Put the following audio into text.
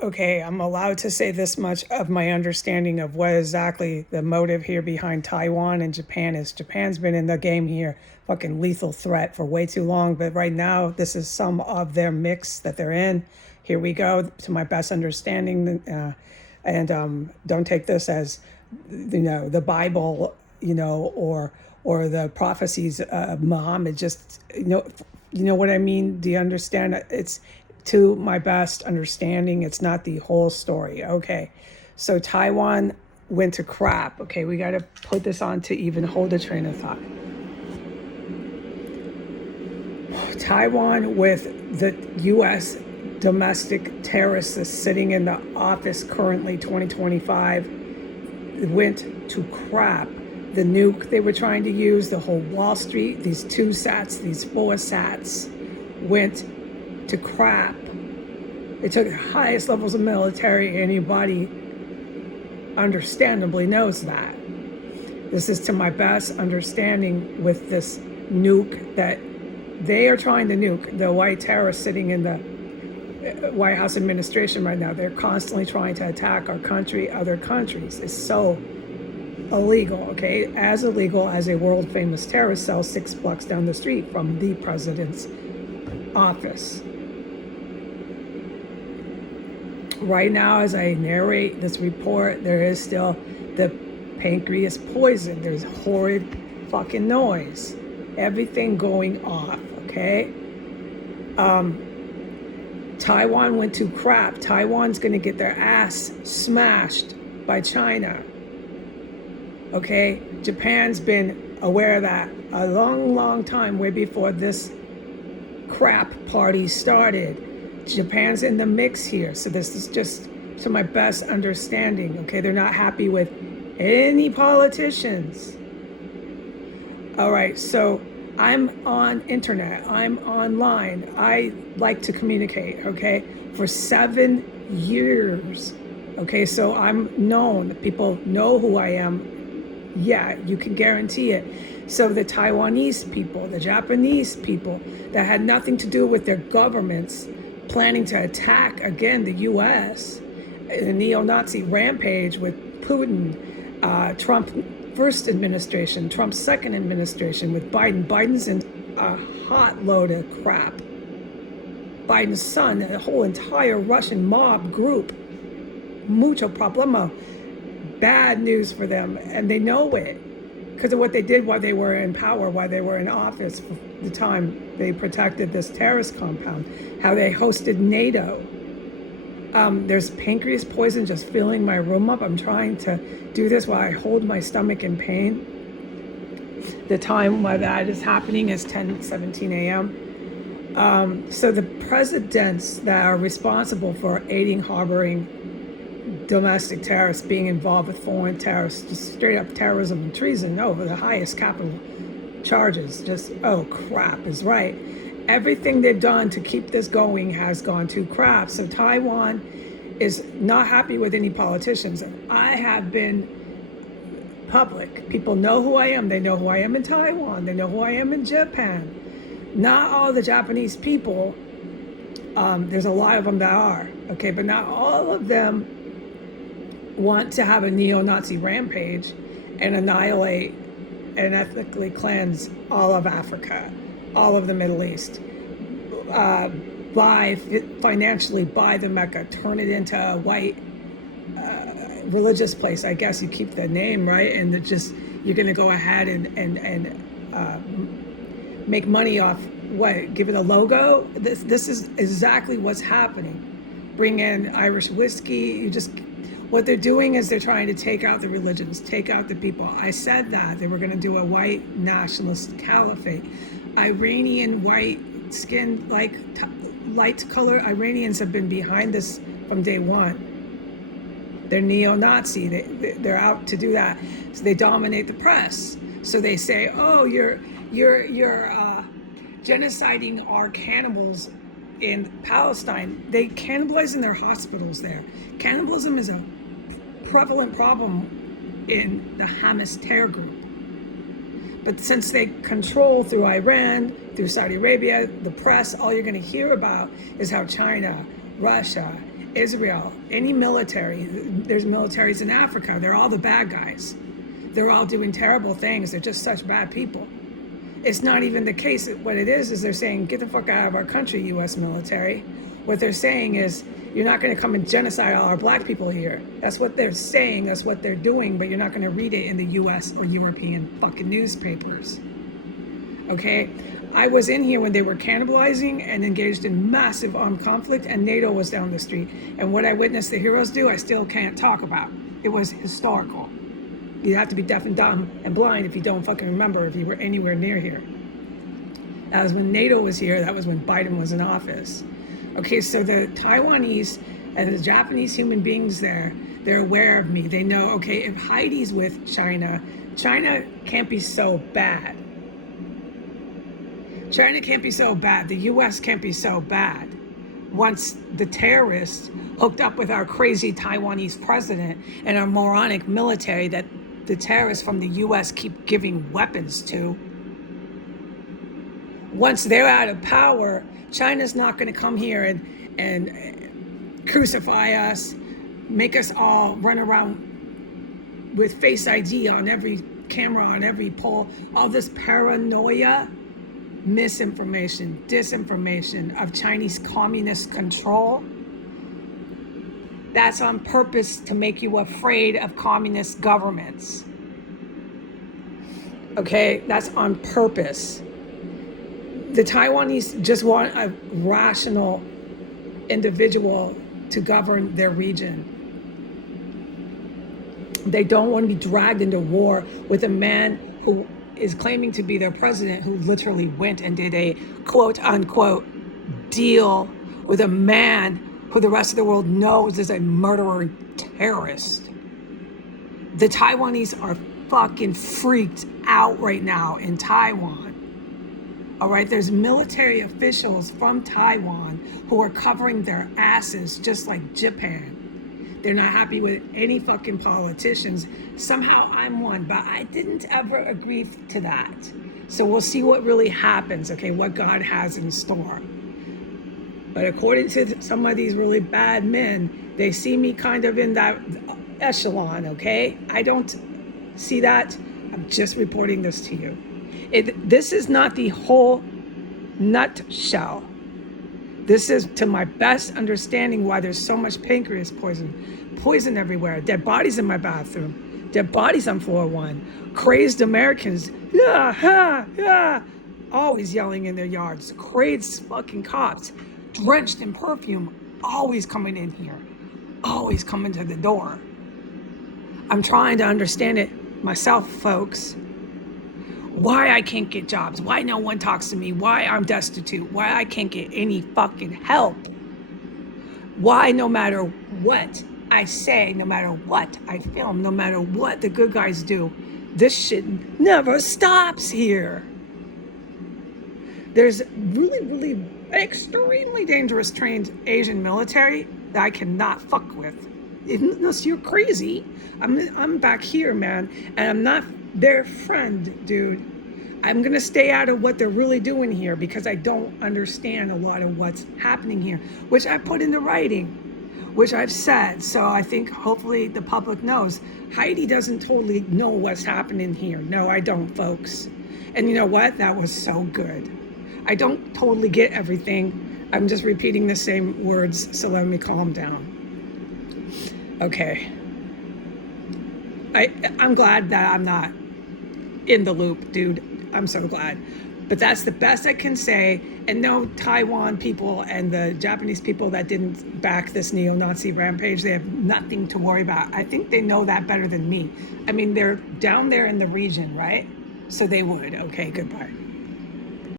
Okay, I'm allowed to say this much of my understanding of what exactly the motive here behind Taiwan and Japan is. Japan's been in the game here, fucking lethal threat for way too long, but right now this is some of their mix that they're in. Here we go, to my best understanding, and don't take this as, the Bible, or the prophecies of Muhammad. Just you know what I mean. Do you understand? It's to my best understanding. It's not the whole story. Okay, so Taiwan went to crap. Okay, we got to put this on to even hold a train of thought. Taiwan with the U.S. domestic terrorists sitting in the office currently 2025 went to crap. The nuke they were trying to use, the whole Wall Street, these 2 sats, these 4 sats went to crap. They took the highest levels of military. Anybody understandably knows that. This is to my best understanding with this nuke that they are trying to nuke. The white terrorists sitting in the White House administration right now, they're constantly trying to attack our country, other countries. It's so illegal, okay? As illegal as a world famous terrorist cell 6 blocks down the street from the president's office. Right now, as I narrate this report, there is still the pancreas poison. There's horrid fucking noise. Everything going off, okay? Taiwan went to crap. Taiwan's gonna get their ass smashed by China. Okay? Japan's been aware of that a long, long time, way before this crap party started. Japan's in the mix here. So this is just to my best understanding. Okay, they're not happy with any politicians. All right, so I'm on internet. I'm online. I like to communicate, okay, for 7 years. Okay, so I'm known. People know who I am. Yeah, you can guarantee it. So the Taiwanese people, the Japanese people that had nothing to do with their governments planning to attack, again, the U.S., a neo-Nazi rampage with Putin, Trump first administration, Trump's second administration with Biden. Biden's in a hot load of crap. Biden's son, the whole entire Russian mob group, mucho problema. Bad news for them, and they know it because of what they did while they were in power, while they were in office, for the time they protected this terrorist compound, how they hosted NATO. There's pancreas poison just filling my room up. I'm trying to do this while I hold my stomach in pain. The time while that is happening is 10:17 a.m. So the presidents that are responsible for aiding, harboring domestic terrorists, being involved with foreign terrorists, just straight up terrorism and treason over the highest capital charges. Just, oh crap is right. Everything they've done to keep this going has gone to crap. So Taiwan is not happy with any politicians. I have been public. People know who I am. They know who I am in Taiwan. They know who I am in Japan. Not all the Japanese people, there's a lot of them that are, okay, but not all of them want to have a neo-Nazi rampage and annihilate and ethnically cleanse all of Africa, all of the Middle East, financially buy the Mecca, turn it into a white religious place. I guess you keep the name, right? And you're going to go ahead and make money off what? Give it a logo? This is exactly what's happening. Bring in Irish whiskey. What they're doing is they're trying to take out the religions, take out the people. I said that they were going to do a white nationalist caliphate. Iranian white skin, like light color Iranians have been behind this from day one. They're neo-Nazi. They're out to do that. So they dominate the press. So they say, "Oh, you're genociding our cannibals in Palestine." They cannibalizing their hospitals there. Cannibalism is a prevalent problem in the Hamas terror group. But since they control through Iran, through Saudi Arabia, the press, all you're going to hear about is how China, Russia, Israel, any military, there's militaries in Africa, they're all the bad guys. They're all doing terrible things. They're just such bad people. It's not even the case. What it is they're saying, get the fuck out of our country, U.S. military. What they're saying is, you're not going to come and genocide all our black people here. That's what they're saying. That's what they're doing. But you're not going to read it in the U.S. or European fucking newspapers. Okay? I was in here when they were cannibalizing and engaged in massive armed conflict, and NATO was down the street. And what I witnessed the heroes do, I still can't talk about. It was historical. You have to be deaf and dumb and blind if you don't fucking remember if you were anywhere near here. That was when NATO was here. That was when Biden was in office. Okay, so the Taiwanese and the Japanese human beings there, they're aware of me. They know, okay, if Heidi's with China, China can't be so bad. China can't be so bad. The U.S. can't be so bad. Once the terrorists hooked up with our crazy Taiwanese president and our moronic military that the terrorists from the U.S. keep giving weapons to, once they're out of power, China's not going to come here and crucify us, make us all run around with Face ID on every camera, on every pole, all this paranoia, misinformation, disinformation of Chinese communist control. That's on purpose to make you afraid of communist governments. Okay, that's on purpose. The Taiwanese just want a rational individual to govern their region. They don't want to be dragged into war with a man who is claiming to be their president, who literally went and did a quote unquote deal with a man who the rest of the world knows is a murderer terrorist. The Taiwanese are fucking freaked out right now in Taiwan. All right, there's military officials from Taiwan who are covering their asses just like Japan. They're not happy with any fucking politicians. Somehow I'm one, but I didn't ever agree to that. So we'll see what really happens, okay, what God has in store. But according to some of these really bad men, they see me kind of in that echelon, okay? I don't see that. I'm just reporting this to you. This is not the whole nutshell. This is, to my best understanding, why there's so much pancreas poison everywhere. Dead bodies in my bathroom. Dead bodies on floor 1. Crazed Americans, always yelling in their yards. Crazed fucking cops, drenched in perfume, always coming in here. Always coming to the door. I'm trying to understand it myself, folks. Why I can't get jobs, why no one talks to me, why I'm destitute, why I can't get any fucking help. Why no matter what I say, no matter what I film, no matter what the good guys do, this shit never stops here. There's really extremely dangerous trained Asian military that I cannot fuck with. Unless you're crazy. I'm back here, man, and I'm not their friend, dude. I'm gonna stay out of what they're really doing here because I don't understand a lot of what's happening here, which I put into writing, which I've said. So I think hopefully the public knows. Heidi doesn't totally know what's happening here. No, I don't, folks. And you know what? That was so good. I don't totally get everything. I'm just repeating the same words, so let me calm down. Okay. I'm glad that I'm not in the loop, dude. I'm so glad. But that's the best I can say. And no, Taiwan people and the Japanese people that didn't back this neo-Nazi rampage, they have nothing to worry about. I think they know that better than me. I mean, they're down there in the region, right? So they would. Okay, goodbye.